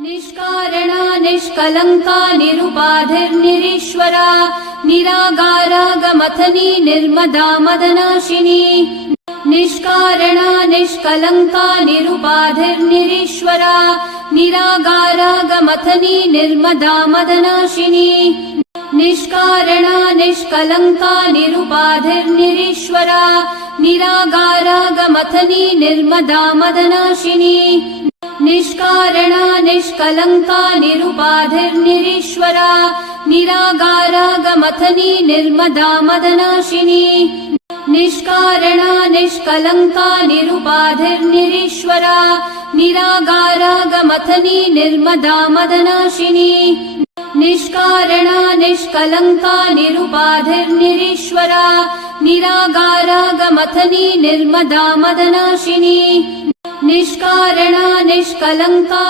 निष्कारणा निष्कलङ्का निरुपाधिर्निरीश्वरा निरागारा गमथनी निर्मदा मदनाशिनी निष्कारणा निष्कलङ्का निरुपाधिर्निरीश्वरा निरागारा गमथनी निर्मदा मदनाशिनी निष्कारणा निष्कलङ्का निरुपाधिर्निरीश्वरा निरागारा गमथनी निर्मदा मदनाशिनी निष्कारणा निष्कलङ्का निरुपाधिर्निरीश्वरा निरागारा गमथनी निर्मदा मदनाशिनी निष्कारणा निष्कलङ्का निरुपाधिर्निरीश्वरा निरागारा गमथनी निर्मदा मदनाशिनी निष्कारणा निष्कलङ्का निरुपाधिर्निरीश्वरा निरागारा गमथनी निर्मदा मदनाशिनी निष्कारणा निष्कलङ्का